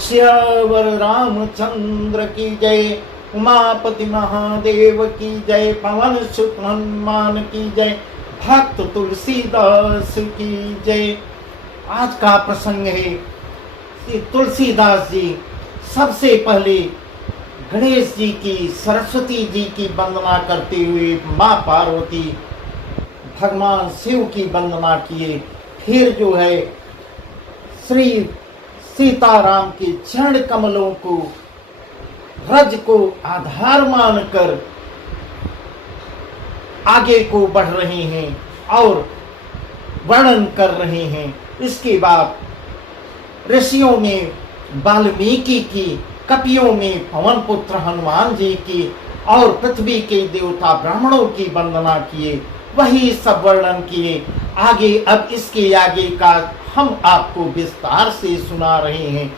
श्यावर रामचंद्र की जय, उमापति महादेव की जय, पवन सुत हनुमान की जय, भक्त तुलसीदास की जय। आज का प्रसंग है कि तुलसीदास जी सबसे पहले गणेश जी की, सरस्वती जी की वंदना करते हुए माँ पार्वती, भगवान शिव की वंदना किए। फिर जो है श्री सीताराम के चरण कमलों को, रज को आधार मानकर आगे को बढ़ रहे हैं और वर्णन कर रहे हैं। इसके बाद ऋषियों में वाल्मीकि की, कपियों में पवन पुत्र हनुमान जी की और पृथ्वी के देवता ब्राह्मणों की वंदना किए, वही सब वर्णन किए। आगे अब इसके आगे का हम आपको विस्तार से सुना रहे हैं।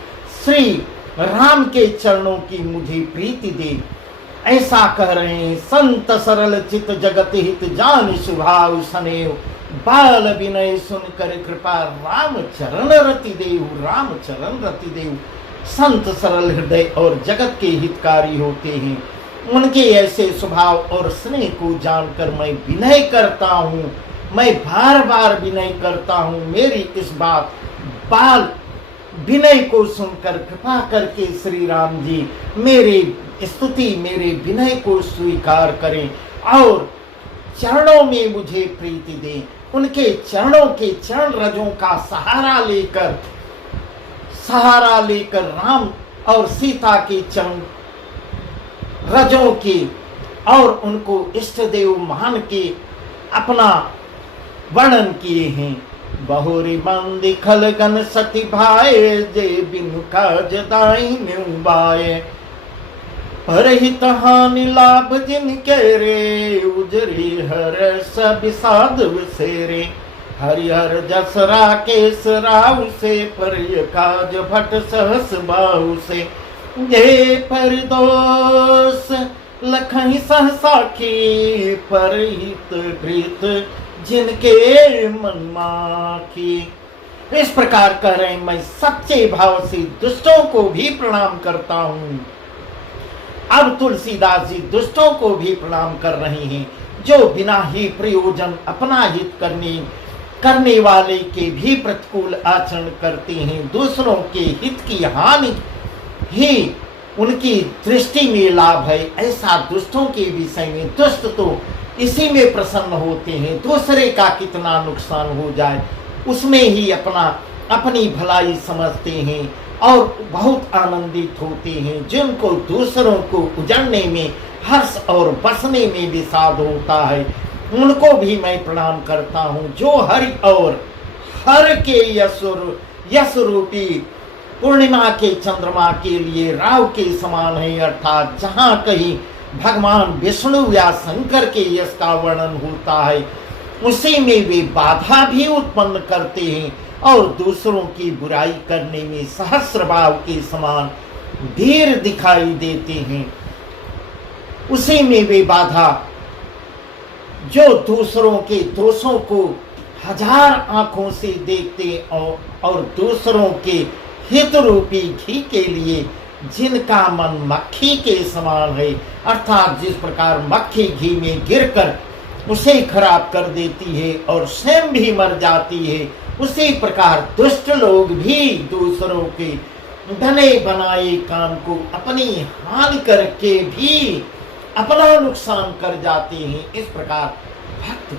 श्री राम के चरणों की मुझे प्रीति दे, ऐसा कह रहे हैं। संत सरल चित जगत हित जान स्वभाव सनेव, बाल विनय सुन कर कृपा राम चरण रति देव, राम चरण रति देव। संत सरल हृदय और जगत के हितकारी होते हैं। उनके ऐसे स्वभाव और स्नेह को जानकर मैं विनय करता हूँ, मैं बार बार विनय करता हूँ। मेरी इस बाल विनय को सुनकर कृपा करके श्री राम जी मेरे स्तुति, मेरे विनय को स्वीकार करें और चरणों में मुझे प्रीति दें। उनके चरणों के चरण रजों का सहारा लेकर राम और सीता के चरण रजों की और उनको इष्ट देव मान के अपना वर्णन किए हैं। बहुरी बंदी खलगन सती भाए, जे बिनु काज दाहिने बाए, परहित हानि लाभ जिनके रे, उजरी हर विषाद विसेरे। हरिहर जसरा केस राहु से, पर काज भट सहस बाहु से। जे पर दोष लखहि सहसाखी, परहित प्रीत जिनके मन माखी। इस प्रकार कह रहे हैं, मैं सच्चे भाव से दुष्टों को भी प्रणाम करता हूँ। अब तुलसीदास जी दुष्टों को भी प्रणाम कर रहे हैं, जो बिना ही प्रयोजन अपना हित करने वाले के भी प्रतिकूल आचरण करते हैं। दूसरों के हित की हानि ही उनकी दृष्टि में लाभ है, ऐसा दुष्टों के विषय में दुष्ट तो इसी में प्रसन्न होते हैं। दूसरे का कितना नुकसान हो जाए उसमें ही अपनी भलाई समझते हैं और बहुत आनंदित होते हैं। जिनको दूसरों को उजड़ने में हर्ष और बसने में विषाद होता है, उनको भी मैं प्रणाम करता हूँ। जो हरि और हर के यश रूपी पूर्णिमा के चंद्रमा के लिए राव के समान है, अर्थात जहाँ कहीं भगवान विष्णु या शंकर के यश का वर्णन होता है, उसी में वे बाधा भी उत्पन्न करते हैं और दूसरों की बुराई करने में सहस्रभाव के समान धीर दिखाई देते हैं। उसी में वे बाधा जो दूसरों के दोषों को हजार आंखों से देखते और दूसरों के हित रूपी घी के लिए जिनका मन मक्खी के समान है, अर्थात जिस प्रकार मक्खी घी में गिरकर उसे खराब कर देती है और स्वयं भी मर जाती है, उसी प्रकार दुष्ट लोग भी दूसरों के बने बनाए काम को अपनी हानि करके भी अपना नुकसान कर जाते हैं। इस प्रकार भक्त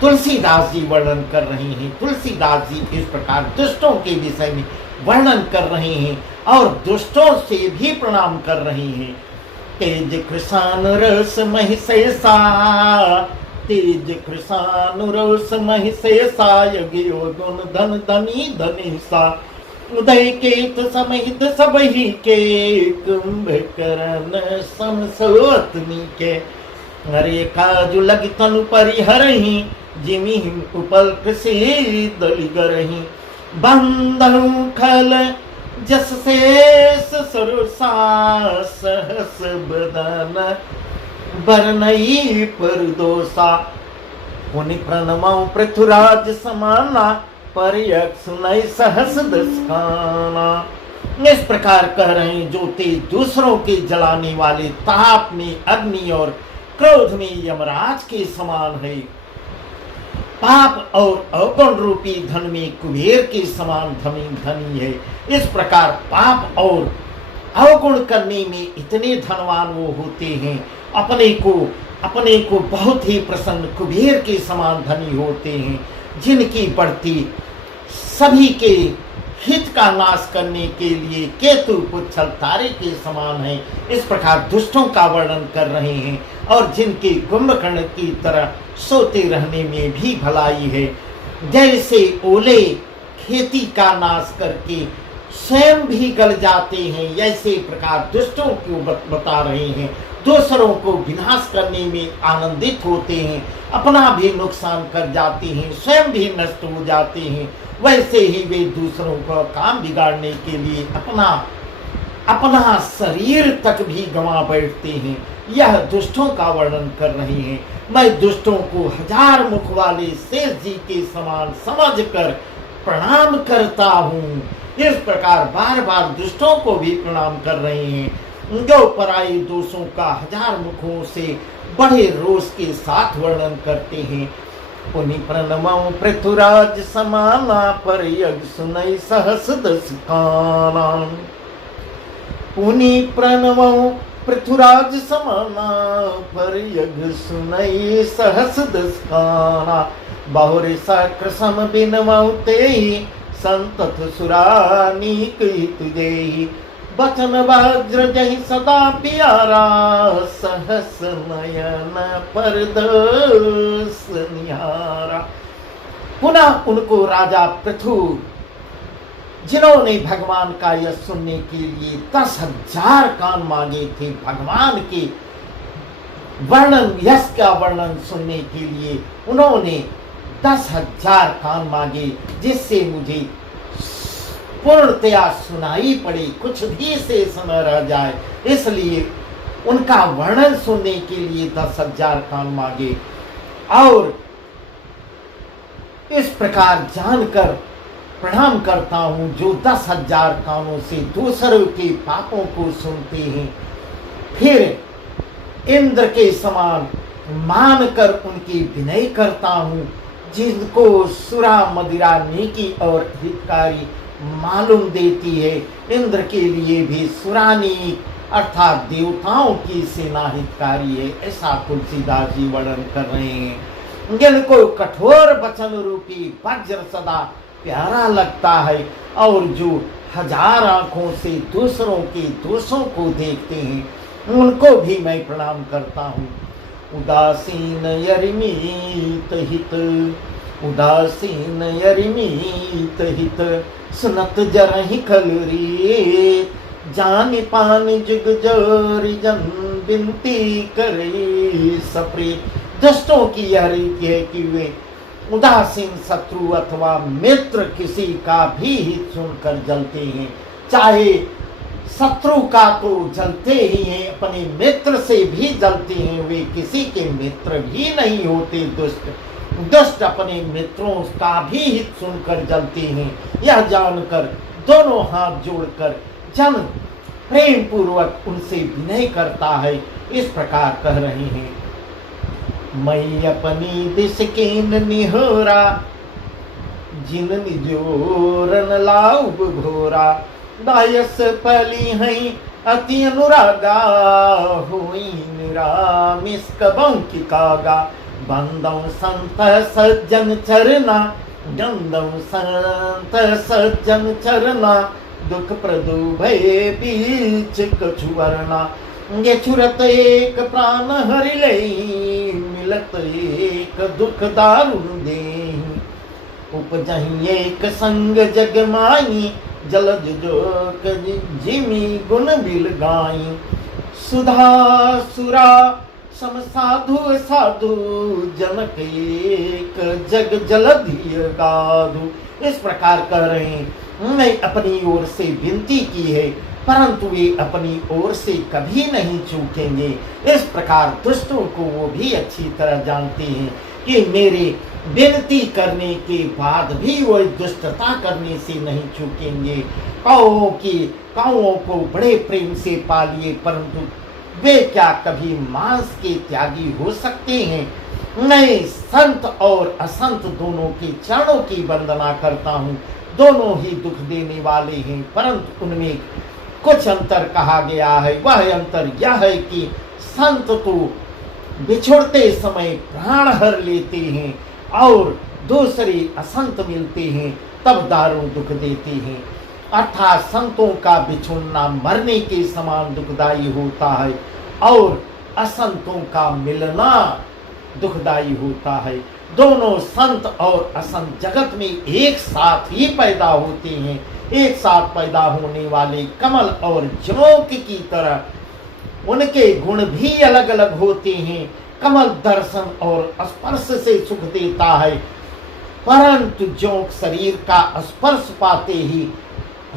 तुलसीदास जी वर्णन कर रहे हैं। तुलसीदास जी इस प्रकार दुष्टों के विषय में वर्णन कर रहे हैं और दुष्टों से भी प्रणाम कर रहे हैं। तेज कृषान रस महिषेषा, तेज कृषान रस महिषेषा, यज्ञो गुण धन धनी धनेशा। उदय केत समित सबहि के, कुंभकर्ण समसोतनी के। हरे काजु लग तनु परिहरहि, जिमि उपल कृषि दलिगरहि। बंधु खल जस शेष सुरसा, सहस बदन बरनई परदोषा। पुनि प्रणमौ पृथुराज समाना, पर सुनई सहस दस्काना। इस प्रकार कह रहे हैं, जो तेज दूसरों के जलाने वाले ताप में अग्नि और क्रोध में यमराज के समान है, पाप और अवगुण रूपी धन में कुबेर के समान धनी है। इस प्रकार पाप और अवगुण करने में इतने धनवान वो होते हैं, अपने को बहुत ही प्रसन्न कुबेर के समान धनी होते हैं, जिनकी बढ़ती सभी के हित का नाश करने के लिए केतु पुच्छल तारे के समान है। इस प्रकार दुष्टों का वर्णन कर रहे हैं, और जिनके कुंभकर्ण की तरह सोते रहने में भी भलाई है। जैसे ओले खेती का नाश करके स्वयं भी गल जाते हैं, ऐसे प्रकार दुष्टों को बता रहे हैं। दूसरों को विनाश करने में आनंदित होते हैं, अपना भी नुकसान कर जाते हैं, स्वयं भी नष्ट हो जाते हैं। वैसे ही वे दूसरों का काम बिगाड़ने के लिए अपना शरीर तक भी गंवा बैठते हैं। यह दुष्टों का वर्णन कर रहे हैं। मैं दुष्टों को 1000 मुख वाले शेष जी के समान समझकर प्रणाम करता हूँ। इस प्रकार बार बार दुष्टों को भी प्रणाम कर रहे हैं, जो पराई दोषों का 1000 मुखों से बड़े रोष के साथ वर्णन करते हैं। पुनि प्रणमं पृथुराज समाना, पर यज्ञ सुनई सहस दस काना। पुनि प्रणमं पृथुराज समाना, पर यज्ञ सुनई सहस दस काना। बहुरे सकृ सम बिनमौ तेहि, संतत सुरानीक हित देहि। बचन वज्र जहि सदा प्यारा, सहस नयन परदस निहारा। पुनः उनको राजा पृथु, जिन्होंने भगवान का यश सुनने के लिए 10,000 कान मांगे थे, भगवान के वर्णन, यश का वर्णन सुनने के लिए उन्होंने 10,000 कान मांगे, जिससे मुझे पूर्णतया सुनाई पड़े, कुछ भी शेष न रह जाए। इसलिए उनका वर्णन सुनने के लिए 10,000 कान मांगे। और इस प्रकार जानकर प्रणाम करता हूँ, जो 10,000 कानों से दूसरों के पापों को सुनते हैं, फिर इंद्र के समान मानकर उनकी विनय करता हूँ। जिनको सुरा मदिरा नेकी और हितकारी मालूम देती है, इंद्र के लिए भी सुरानी अर्थात देवताओं की सेना हितकारी है, ऐसा तुलसीदास जी वर्णन कर रहे हैं। जिनको कठोर वचन रूपी वज्र सदा प्यारा लगता है, और जो 1000 आंखों से दूसरों के दोषों को देखते हैं, उनको भी मैं प्रणाम करता हूँ। उदासीन यरिमीत हित, उदासीन यरिमीत हित, सुनत जरहि खलरी। जानि पानि जुग जोरी, जन बिनती करे सप्रीत। दुष्टों की यह रीति है कि वे उदासीन शत्रु अथवा मित्र किसी का भी हित सुनकर जलते हैं। चाहे शत्रु का तो जलते ही हैं, अपने मित्र से भी जलते हैं। वे किसी के मित्र भी नहीं होते। दुष्ट अपने मित्रों का भी हित सुनकर जलते हैं। यह जानकर दोनों हाथ जोड़कर जन प्रेम पूर्वक उनसे विनय करता है। इस प्रकार कह रहे हैं, मैं अपनी दिश कीन निहोरा, जिन निजोरन लाउब घोरा। दायस पली है अति अनुरागा, हुई निरामिस कबों की कागा। बंदौ संत सज्जन चरना, गंदौ संत सज्जन चरना। दुख प्रदु भय बीच कछु वरना। ये छुरत एक प्राण हरि लई, मिलत एक दुख दारुण देहि। उपजहि एक संग जग माई, जलज जोक जिमि गुण बिल गाई। सुधा सुरा सम साधु साधु, जनक एक जग जलधि गाधु। इस प्रकार कह रहे हैं, मैं अपनी ओर से विनती की है, परंतु वे अपनी ओर से कभी नहीं चूकेंगे। इस प्रकार दुष्टों को वो भी अच्छी तरह जानते हैं कि मेरे विनती करने के बाद भी वो दुष्टता करने से नहीं चूकेंगे। कौओं को बड़े प्रेम से पालिए, परंतु वे क्या कभी मांस के त्यागी हो सकते हैं? मैं संत और असंत दोनों के चरणों की वंदना करता हूँ। दोनों ही दुख देने वाले हैं, परंतु उनमें कुछ अंतर कहा गया है। वह अंतर यह है कि संत तो बिछुड़ते समय प्राण हर लेते हैं और दूसरे असंत मिलते हैं तब दारुण दुख देते हैं। अर्थात संतों का बिछुड़ना मरने के समान दुखदायी होता है और असंतों का मिलना दुखदायी होता है। दोनों संत और असंत जगत में एक साथ ही पैदा होते हैं। एक साथ पैदा होने वाले कमल और जोंक की तरह उनके गुण भी अलग अलग होते हैं। कमल दर्शन और स्पर्श से सुख देता है, परंतु जोंक शरीर का स्पर्श पाते ही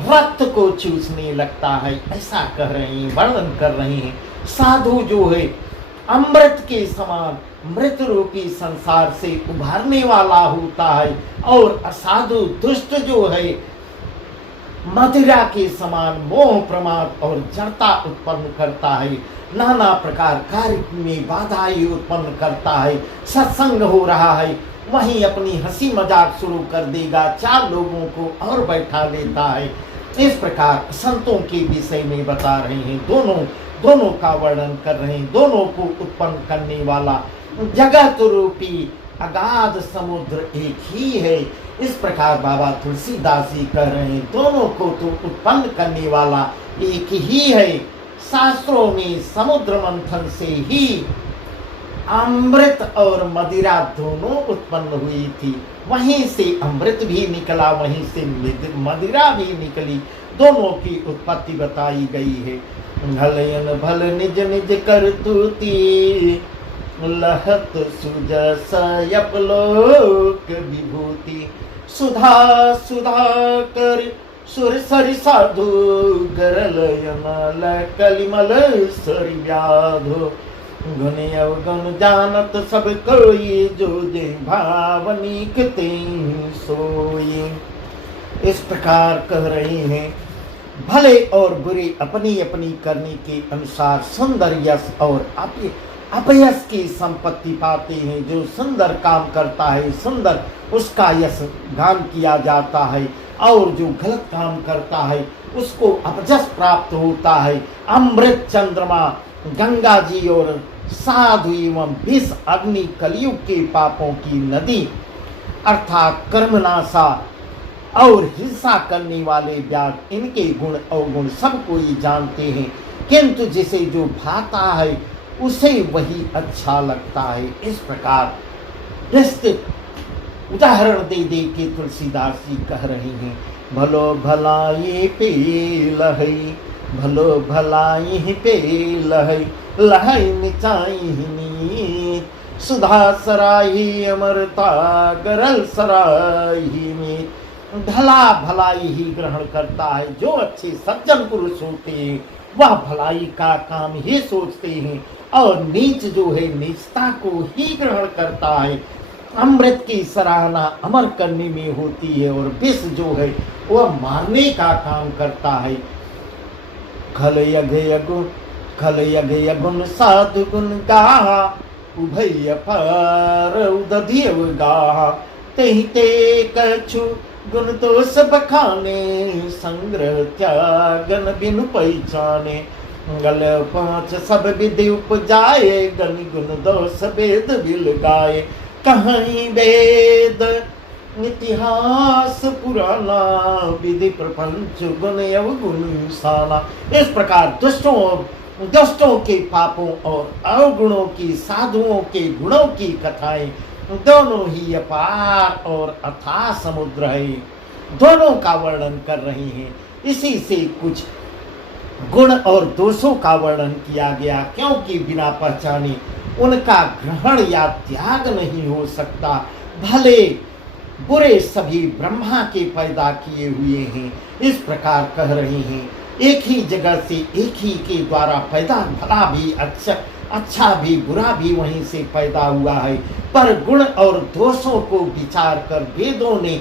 रक्त को चूसने लगता है। ऐसा कह रहे हैं, वर्णन कर रहे हैं। साधु जो है अमृत के समान मृत रूपी संसार से उभारने वाला होता है और असाधु दुष्ट जो है मदिरा के समान मोह प्रमाद और जड़ता उत्पन्न करता है। नाना प्रकार कार्य में बाधाएं उत्पन्न करता है। सत्संग हो रहा है, वहीं अपनी हंसी मजाक शुरू कर देगा, चार लोगों को और बैठा लेता है। इस प्रकार संतों के विषय में बता रहे हैं। दोनों का वर्णन कर रहे हैं। दोनों को उत्पन्न करने वाला जगत रूपी अगाध समुद्र एक ही है। इस प्रकार बाबा तुलसीदास जी कह रहे हैं, दोनों को तो उत्पन्न करने वाला एक ही है। शास्त्रों में समुद्र मंथन से ही अमृत और मदिरा दोनों उत्पन्न हुई थी। वहीं से अमृत भी निकला, वहीं से मदिरा भी निकली। दोनों की उत्पत्ति बताई गई है। भलयन भल निज निज करतूती, लहत सुजस यपलोक विभूति। सुधा सुधा कर सुर सरि साधु, गरलयन कलिमल सरि व्याधो। गुण अवगुण जानत सब कोई, जो जे भावनिक ते सोई। इस प्रकार कह रहे हैं, भले और बुरे अपनी अपनी करने के अनुसार सुंदर यश और अपयश की संपत्ति पाते हैं। जो सुंदर काम करता है सुंदर उसका यश गान किया जाता है, और जो गलत काम करता है उसको अपजस प्राप्त होता है। अमृत चंद्रमा गंगा जी और साधु एवं विष अग्नि कलयुग के पापों की नदी अर्थात कर्मनाशा और हिंसा करने वाले व्याग, इनके गुण अवगुण सब कोई जानते हैं, किंतु जिसे जो भाता है उसे वही अच्छा लगता है। इस प्रकार विस्तृत उदाहरण दे दे के तुलसीदास जी कह रहे हैं, भलो भलाई पे लहई, भलो भलाई पे लहई, लहई निचाई नीत। सुधा सराही अमरता, गरल सराही में। भला भलाई ही ग्रहण करता है। जो अच्छे सज्जन पुरुष होते हैं वह भलाई का काम ही सोचते हैं, और नीच जो है नीचता को ही ग्रहण करता है। अमृत की सराहना अमर करने में होती है, और विष जो है वह मारने का काम करता है। खल यज्ञ गुण साधु गुण गाहा, उभय अपार उदधियव गाहा। तेहि ते कछु गुण तो सब खाने, संग्रह त्यागन बिनु पहचाने। गल पांच सब विधि उपजाए, गनि गुण दोष वेद बिल गाए। कहीं वेद इतिहास पुराना, विधि प्रपंच गुण अवगुण साना। इस प्रकार दुष्टों के पापों और अवगुणों की, साधुओं के गुणों की कथाएं दोनों ही अपार और अथाह समुद्र है। दोनों का वर्णन कर रहे हैं। इसी से कुछ गुण और दोषों का वर्णन किया गया, क्योंकि बिना पहचाने उनका ग्रहण या त्याग नहीं हो सकता। भले बुरे सभी ब्रह्मा के पैदा किए हुए हैं। इस प्रकार कह रहे हैं, एक ही जगह से एक ही के द्वारा पैदा, भला भी अच्छा भी बुरा भी वहीं से पैदा हुआ है। पर गुण और दोषों को विचार कर वेदों ने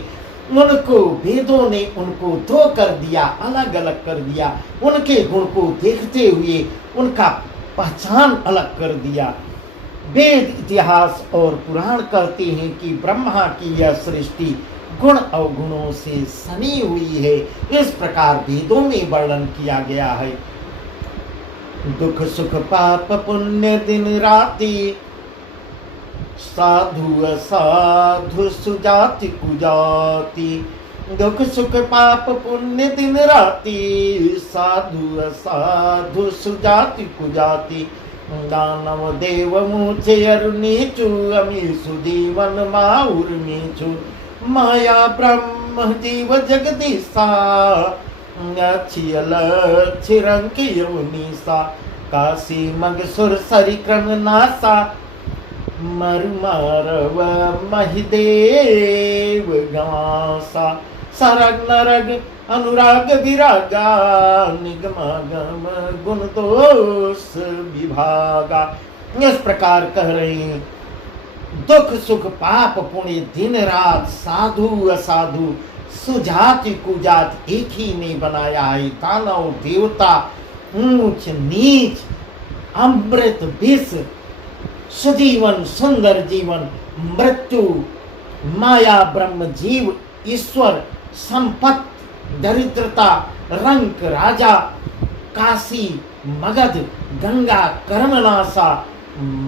उनको दो कर दिया, अलग अलग कर दिया। उनके गुण को देखते हुए उनका पहचान अलग कर दिया। वेद, इतिहास और पुराण कहते हैं कि ब्रह्मा की यह सृष्टि गुण अवगुणों से सनी हुई है। इस प्रकार वेदों में वर्णन किया गया है। दुख सुख पाप पुण्य दिन राति, साधु असाधु सुजाति कुजाति। दुख सुख पाप पुण्य दिन राति, साधु असाधु सुजाति कुजाति। दानव देव मुझे अरुनीचु, अमीसु जीवन माउर मीचु। माया ब्रह्म जीव जगदीशा, अछियल छिरंक यमुनीसा। काशी मग सुर सरि क्रम नासा, मरुमारव महिदेव गासा। सरग नरग अनुराग विरागा, निगमागम गुण दोष विभागा। इस प्रकार कह रहे हैं, दुख सुख पाप पुण्य दिन रात, साधु असाधु सुजाति कुजात एक ही ने बनाया है। दानव देवता, ऊंच नीच, अमृत विष, सुजीवन सुंदर जीवन, मृत्यु, माया ब्रह्म जीव ईश्वर, संपत्ति दरिद्रता, रंक राजा, काशी मगध गंगा कर्मनाशा,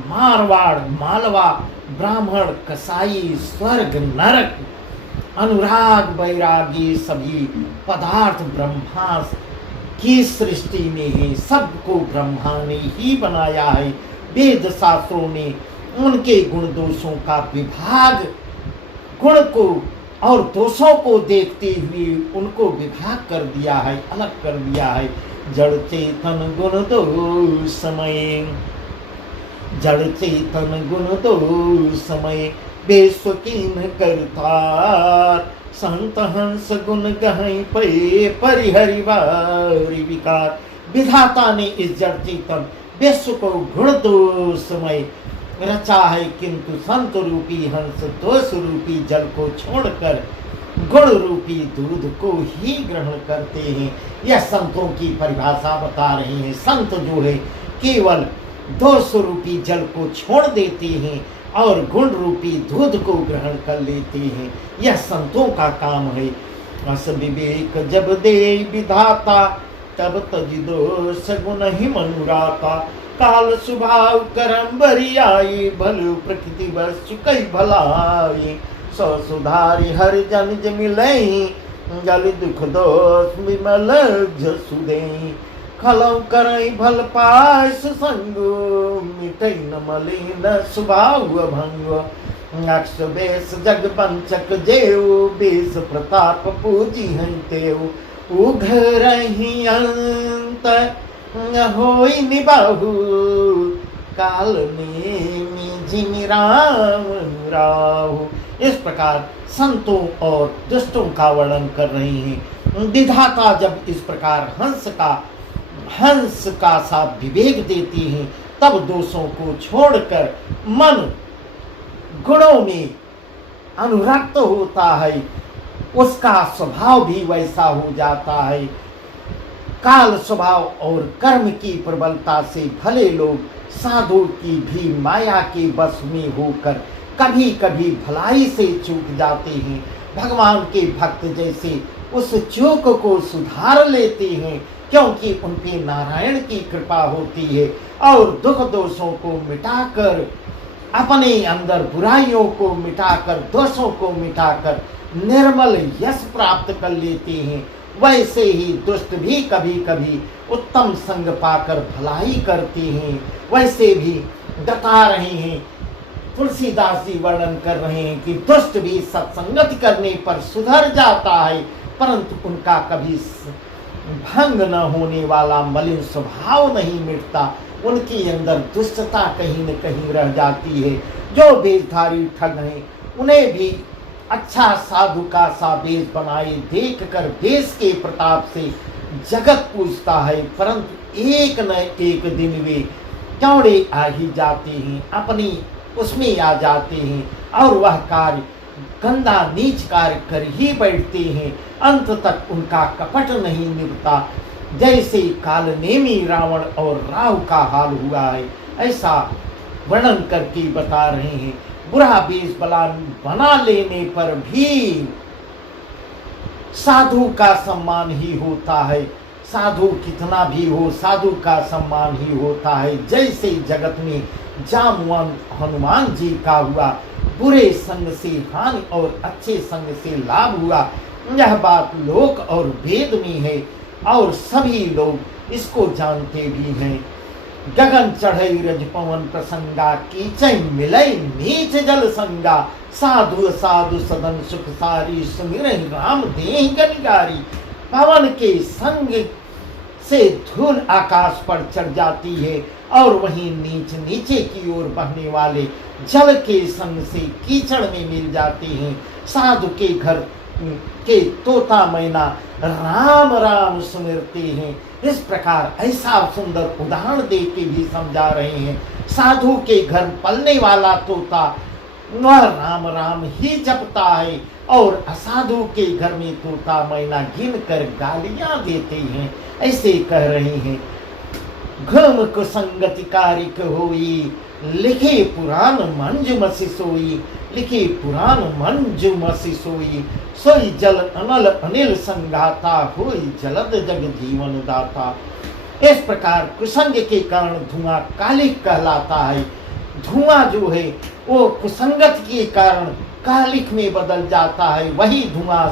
मारवाड़ मालवा, ब्राह्मण कसाई, स्वर्ग नरक, अनुराग बैरागी, सभी पदार्थ ब्रह्मा की सृष्टि में है। सबको ब्रह्मा ने ही बनाया है। वेद शास्त्रों ने उनके गुण दोषों का विभाग, गुण को और दोषों को देखते हुए उनको विभाग कर दिया है, अलग कर दिया है। जड़ चेतन गुण दो समय, जड़ चेतन गुण दो समय, बेस्वकीन करतार। संत हंस गुण गहई पे, परिहरि वारि विकार। विधाता ने इस जड़ चेतन विश्व को गुण दोषमय रचा है, किंतु संत रूपी हंस दोष रूपी जल को छोड़कर गुण रूपी दूध को ही ग्रहण करते हैं। यह संतों की परिभाषा बता रहे हैं। संत जो है केवल दोष रूपी जल को छोड़ देते हैं और गुण रूपी दूध को ग्रहण कर लेते हैं। यह संतों का काम है। अस विवेक जब दे विधाता, तब तज दोष गुण ही मनुराता। काल स्वभाव करम बरियाई, भलु प्रकृति बस चुकई भलाई। सौ सुधारी हर जन जमिलई, जल दुख दोष विमल जसुदेई। खलौ करई भल पास संगो, मिटई न मलिन स्वभाव भंग। अक्ष बेस जग पंचक जेऊ, बेस प्रताप पूजी हई तेऊ। उघरहि अंत होई निबाहु, काल नेमि जिमि राम राहु। इस प्रकार संतों और दुष्टों का वर्णन कर रहे हैं। विधाता जब इस प्रकार हंस का सा विवेक देती हैं, तब दोषों को छोड़कर मन गुणों में अनुरक्त होता है। उसका स्वभाव भी वैसा हो जाता है। काल स्वभाव और कर्म की प्रबलता से भले लोग साधु की भी माया के बस में होकर कभी कभी भलाई से चूक जाते हैं। भगवान के भक्त जैसे उस चूक को सुधार लेते हैं, क्योंकि उन पे नारायण की कृपा होती है और दुख दोषों को मिटाकर, अपने अंदर बुराइयों को मिटाकर, दोषों को मिटाकर निर्मल यश प्राप्त कर लेते हैं। वैसे ही दुष्ट भी कभी कभी उत्तम संग पाकर भलाई करते हैं। वैसे भी बता रहे हैं, तुलसीदास जी वर्णन कर रहे हैं कि दुष्ट भी सत्संगति करने पर सुधर जाता है, परंतु उनका कभी भंग न होने वाला मलिन स्वभाव नहीं मिटता। उनके अंदर दुष्टता कहीं न कहीं रह जाती है। जो वेशधारी ठग हैं, उन्हें भी अच्छा साधु का सा वेश बनाए देख कर वेश के प्रताप से जगत पूछता है, परंतु एक न एक दिन वे चौड़े आ ही जाते हैं, अपनी उसमें आ जाते हैं और वह कार्य गंदा नीच कार्य कर ही बैठते हैं। अंत तक उनका कपट नहीं निभता, जैसे कालनेमी रावण और राव का हाल हुआ है, ऐसा वर्णन करके बता रहे हैं। बुरा वेश बना लेने पर भी साधु का सम्मान ही होता है। साधु कितना भी हो, साधु का सम्मान ही होता है। जैसे जगत में जामवंत हनुमान जी का हुआ, बुरे संग से हानि और अच्छे संग से लाभ हुआ, यह बात लोक और वेद में है और सभी लोग इसको जानते भी हैं। गगन चढ़े रज पवन प्रसंगा, कीचै मिलै नीच जल संगा, साधु साधु सदन सुख सारी, सुमिरहि राम देहि गनिगारी। पवन के संग से धूल आकाश पर चढ़ जाती है और वहीं नीचे की ओर बहने वाले जल के संग से कीचड़ में मिल जाते हैं। साधु के घर के तोता मैना राम राम सुमिरते हैं। इस प्रकार ऐसा सुंदर उदाहरण दे के भी समझा रहे हैं। साधु के घर पलने वाला तोता वह राम राम ही जपता है और असाधु के घर में तोता मैना गिन कर गालियां देते हैं। ऐसे कह रहे हैं, घम कुसंगति कारिक होई, लिखे पुराण मंजुमसि सोई, लिखे पुराण मंजुमसि सोई, सोई जल अनल अनिल संघाता, होई जलद जग जीवन दाता। इस प्रकार कुसंग के कारण धुआं कालिक कहलाता है। धुआं जो है वो कुसंगत के कारण कालिक में बदल जाता है। वही धुआं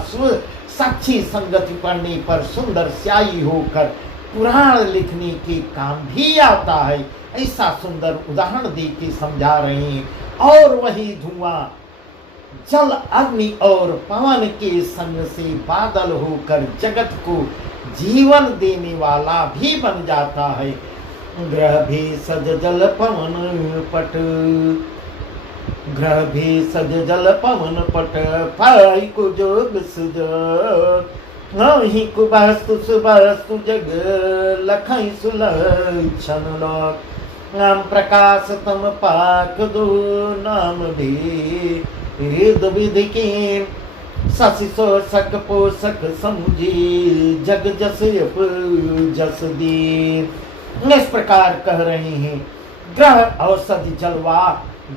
साक्षी संगति पड़ने पर सुंदर स्याही होकर पुराण लिखने के काम भी आता है। ऐसा सुंदर उदाहरण दे के समझा रहे हैं। और वही धुआं जल अग्नि और पवन के संग से बादल होकर जगत को जीवन देने वाला भी बन जाता है। ग्रह भेषज जल पवन पट, ग्रह भेषज जल पवन पट, पाई को जोग सुज, ही को बस्तु सुबस्तु जग, लखई सुलक्षण लोक, नाम प्रकाश तम पाक दो, नाम भी वेद विधि के, शशि शोषक पोषक समुझी, जग जस यप जस दीन। इस प्रकार कह रहे हैं, ग्रह औषधि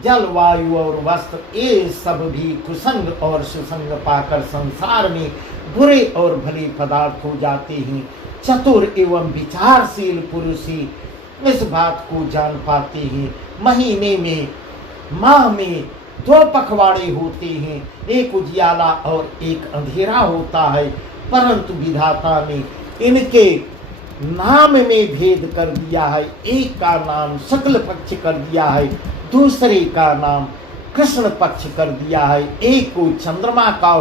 जलवायु और वस्त्र, ये सब भी कुसंग और सुसंग पाकर संसार में बुरे और भले पदार्थ हो जाते हैं। चतुर एवं विचारशील पुरुष ही इस बात को जान पाते हैं। महीने में माह में 2 पखवाड़े होते हैं, एक उजियाला और एक अंधेरा होता है, परंतु विधाता ने इनके नाम में भेद कर दिया है। एक का नाम शुक्ल पक्ष कर दिया है, दूसरे का नाम कृष्ण पक्ष कर दिया है। एक को चंद्रमा का,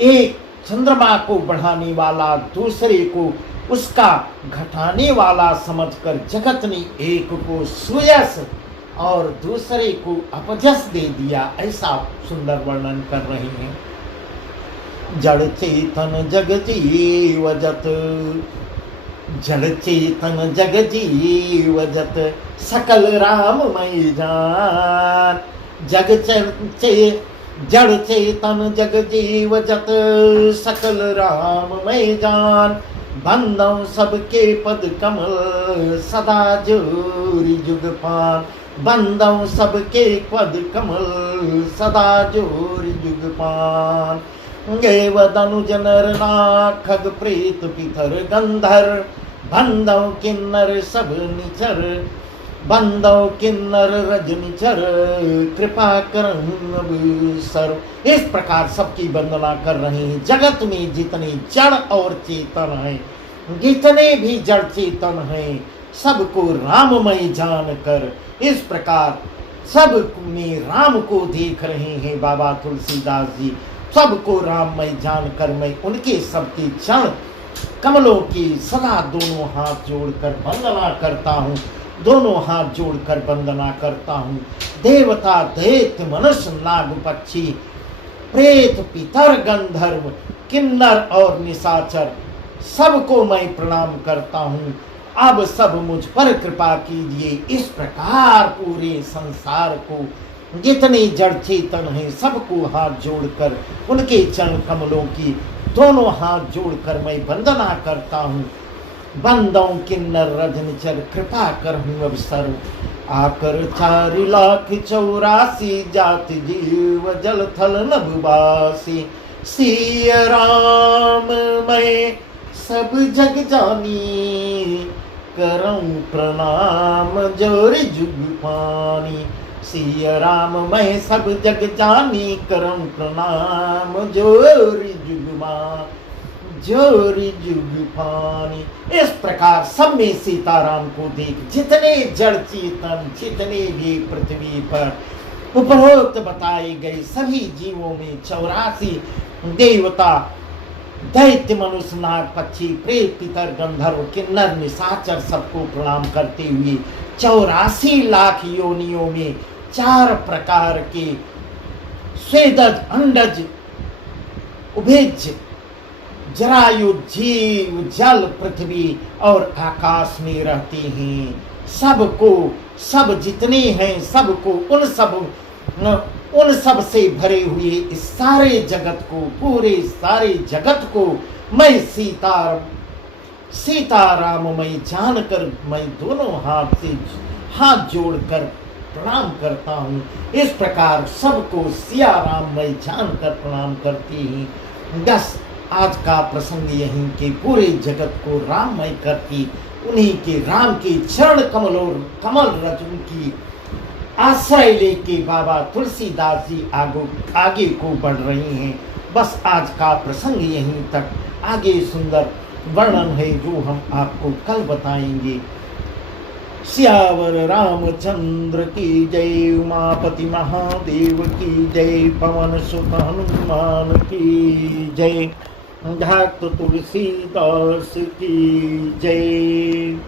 एक चंद्रमा को बढ़ाने वाला, दूसरे को उसका घटाने वाला समझकर जगत ने एक को सुयश और दूसरे को अपजस दे दिया। ऐसा सुंदर वर्णन कर रहे हैं। जड़ चेतन जग जीव जत, जड़ चेतन जग जीव जत, सकल राममय जान। जड़ चेतन जग जीव जत, सकल राममय जान। बंदौ सबके पद कमल, सदा जोरी जुग पान। बंदौ सबके पद कमल, सदा जोरी जुग पान। देवदनुज नर नाग, खग प्रेत पितर गंधर, बंदौ किन्नर सब निचर, बंदौ किन्नर रजनिचर, कृपा करन सर्व। इस प्रकार सबकी वंदना कर रहे हैं। जगत में जितने जड़ और चेतन हैं, जितने भी जड़ चेतन हैं, सबको राममय जानकर इस प्रकार सब में राम को देख रहे हैं बाबा तुलसीदास जी। सबको राममय जानकर मैं उनके सबके चरण कमलों की सदा दोनों हाथ जोड़कर वंदना करता हूँ, दोनों हाथ जोड़कर वंदना करता हूँ। देवता दैत्य मनुष्य नाग पक्षी प्रेत पितर गंधर्व किन्नर और निशाचर सबको मैं प्रणाम करता हूँ। अब सब मुझ पर कृपा कीजिए। इस प्रकार पूरे संसार को जितने जड़ चेतन हैं सबको हाथ जोड़कर उनके चरण कमलों की दोनों हाथ जोड़कर मैं वंदना करता हूँ। बंदों किन्नर रजनिचर कृपा कर हूँ अवसर आकर 4,84,000 जाति जीव जल थल नभवासी। सिया राम मैं सब जग जानी करऊं प्रणाम जोरी जुग पानी। सिया राम मैं सब जग जानी करऊं प्रणाम जोरी जुग पानी। इस प्रकार सब में सीताराम को देख जितने जड़ चेतन जितने भी पृथ्वी पर उपरोक्त बताए गए सभी जीवों में 84 देवता दैत्य मनुष्य नाग पक्षी प्रेत पितर गंधर्व किन्नर निशाचर सबको प्रणाम करते हुए 84 लाख योनियों में 4 प्रकार के स्वेदज अंडज उभेज जरायु जीव जल पृथ्वी और आकाश में रहते हैं। सबको सब जितने हैं सबको उन सब से भरे हुए इस सारे जगत को पूरे सारे जगत को मैं सीताराम मैं जानकर मैं दोनों हाथ से हाथ जोड़कर प्रणाम करता हूँ। इस प्रकार सबको सिया राम मैं जानकर प्रणाम करती हूँ। 10 आज का प्रसंग यहीं के पूरे जगत को राममय करती उन्हीं के राम के चरण कमल रजन की आश्रय लेके बाबा तुलसीदास जी आगे को बढ़ रही हैं। बस आज का प्रसंग यहीं तक, आगे सुंदर वर्णन है जो हम आपको कल बताएंगे। सियावर रामचंद्र की जय, उमापति महादेव की जय, पवन सुत हनुमान की जय, भक्त तुलसीदास की जय।